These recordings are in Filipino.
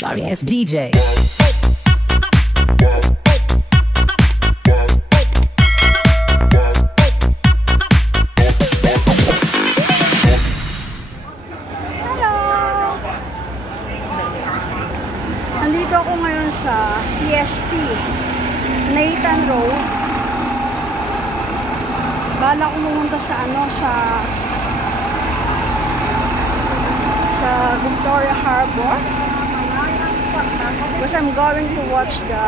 Sorry ass DJ. Nandito ako ngayon sa PST Nathan Road. Bala ko pumunta sa Victoria Harbor because I'm going to watch the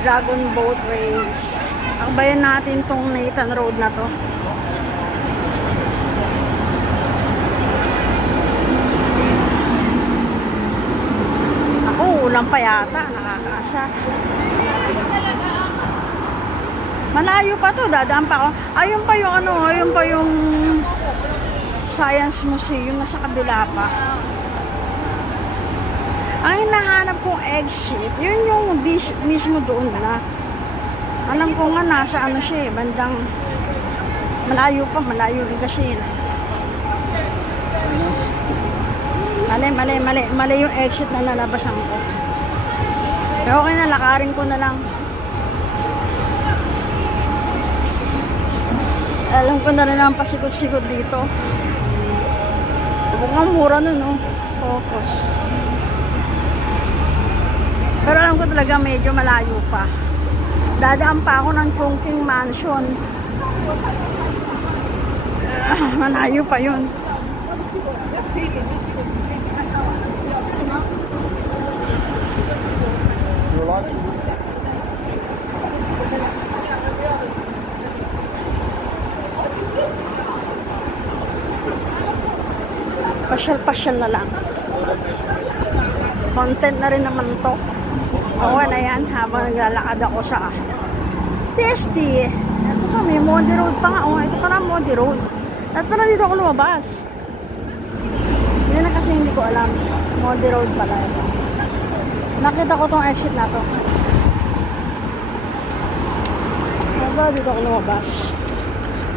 Dragon Boat Race. Akbayan natin tong Nathan Road na to. Ulang pa yata, nakakaasa. Malayo pa to, dadaan pa ako. Ayun pa yung Science Museum, nasa kabila pa. Ang hinahanap kong exit, yun yung mismo doon na. Alam ko nga nasa siya bandang malayo rin kasi. Mali yung exit na nalabasan ko. Pero okay na, lakarin ko na lang. Alam ko na rin ang pasikot-sikot dito. Mukhang mura nun, no? Focus. Pero alam ko talaga medyo malayo pa. Dadaan pa ako ng Chongqing Mansion. Malayo pa yun. Pasyal-pasyal na lang. Content na rin naman to. Okay na yan habang naglalakad ako sa TST. Ito pa, may Modi Road pa nga. Ito pa na Modi Road. At pala dito ako lumabas. Hindi na kasi hindi ko alam. Modi Road pala ito. Nakita ko tong exit na to. Dito ako lumabas.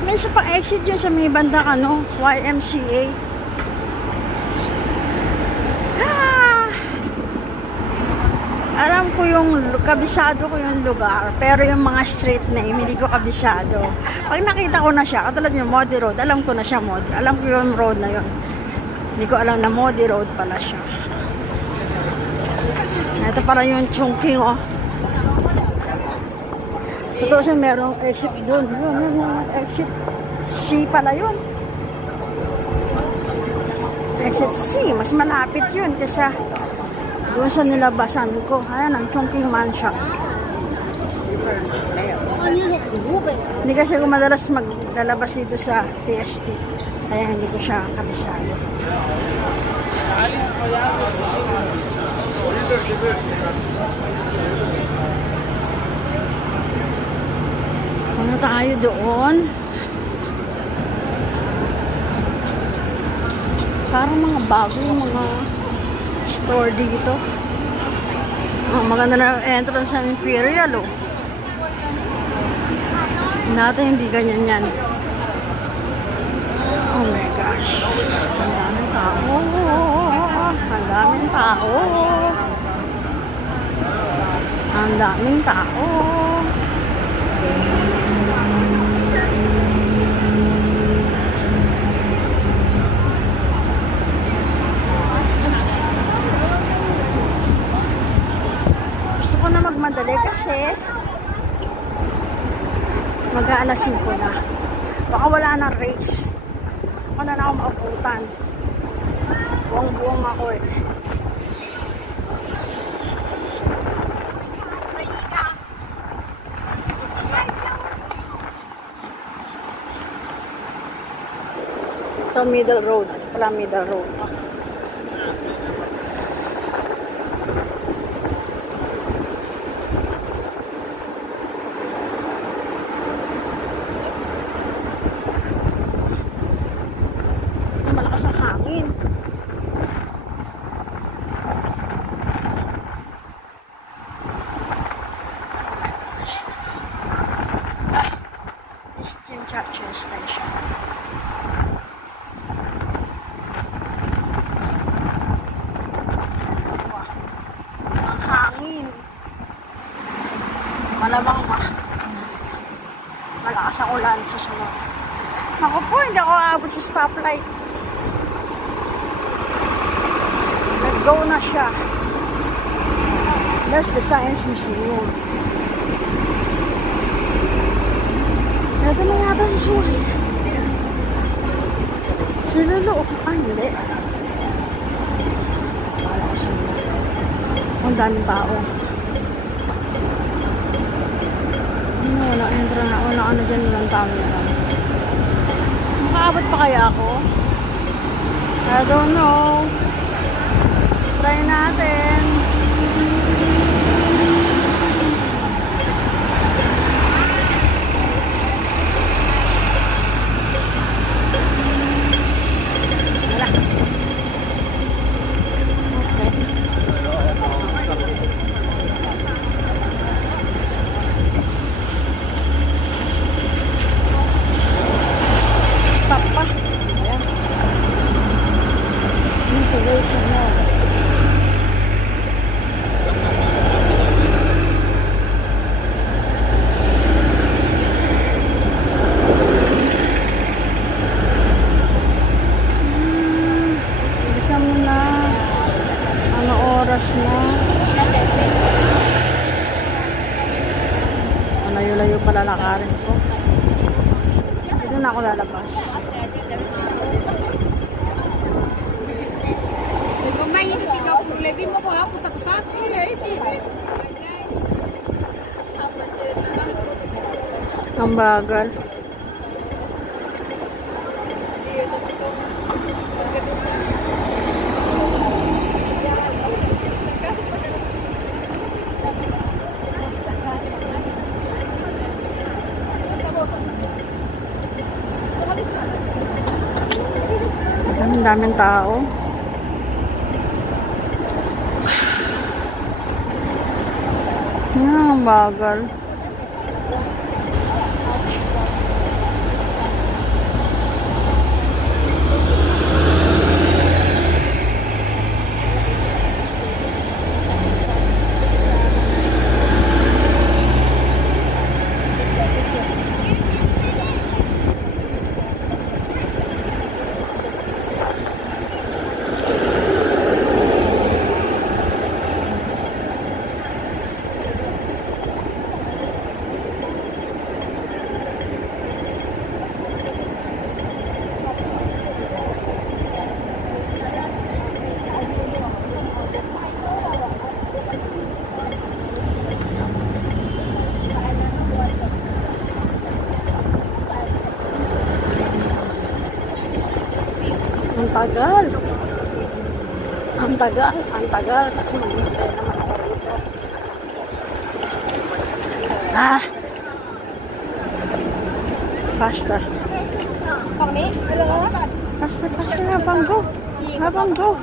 May isa pang exit yun sa may bandang YMCA. Alam ko kabisado ko yung lugar, pero yung mga street name, hindi ko kabisado. Pag nakita ko na siya, katulad yung Modi Road, alam ko na siya Modi. Alam ko yung road na yun. Hindi ko alam na Modi Road pala siya. Ito pala yung Chongqing, oh. Totoo siya, merong exit doon. Yun, exit C pala yun. Exit C, mas malapit yun kaysa doon sa nilabasan ko. Ayan, ang Chongqing Mansion. Hindi kasi ko madalas maglalabas dito sa PST. Kaya hindi ko siya kabisado. Ano tayo doon? Parang mga bago yung mga store dito. Maganda na entrance ng Imperial, oh. Natin hindi ganyan yan. Oh my gosh. Ang daming tao. Ang daming tao. Ang daming tao. Magmadali kasi mag-aalas 5 na. Baka wala na race. Wala na ako maabutan. Buwang-buwang ako eh. Ito middle road. Ito pala middle road. Malakas ang hangin. Eastern Churchill Station. maulan susunod. Ako po, hindi ako aabot sa stoplight. Nag-go na siya. There's the Science Museum. Ito na yata si Sus. Si Lulu. Ay, hindi. Ang daming tao. Wala, entra na. Wala, ano dyan, walang tao na lang. Makaabot pa kaya ako? I don't know. Try natin. Layo-layo pala lakarin ko. Dito na ako lalabas. Ang bagal. Ang daming tao. Ang bagal. Tagal. Ang tagal. Ang tagal. Kasi maghihintay naman ako rito. Ah! Faster. Faster, faster. Habang go. Habang go.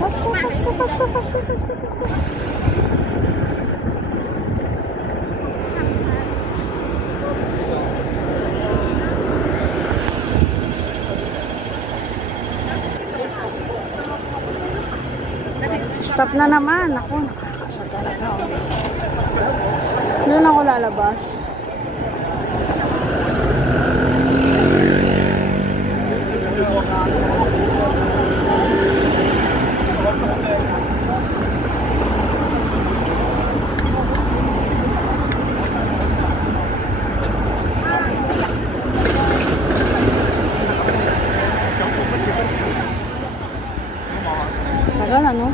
Faster, faster, faster, faster, faster, faster. Stop na naman. Ako, nakakasal talaga. Doon ako lalabas. Tagal ano?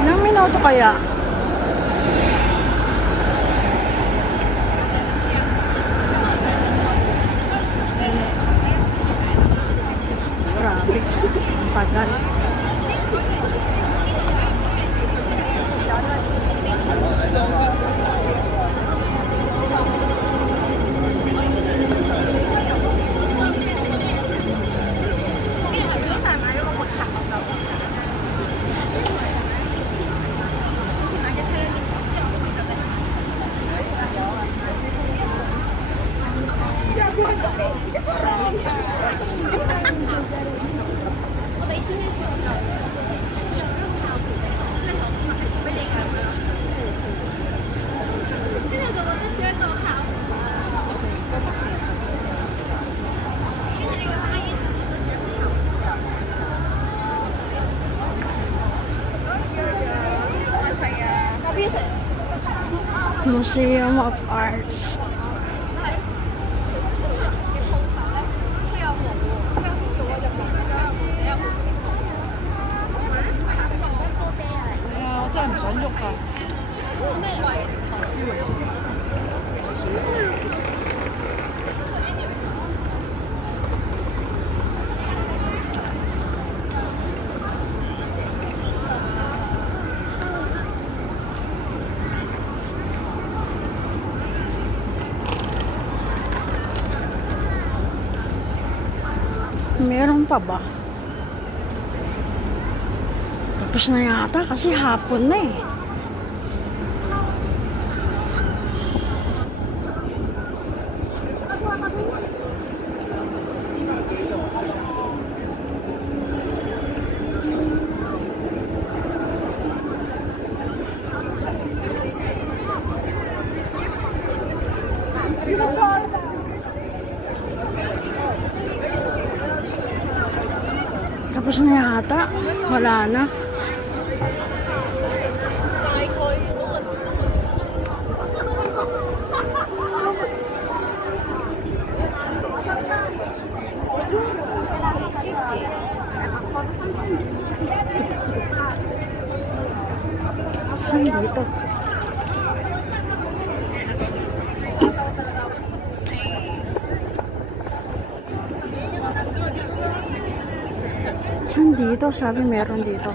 Ilang minuto kaya? Grabe. Ang tagal. Museum of Arts. Meron pa ba? Tapos na yata kasi hapon na eh. Tapos na yata. Wala na. Saan dito? Saan dito? Sabi meron dito.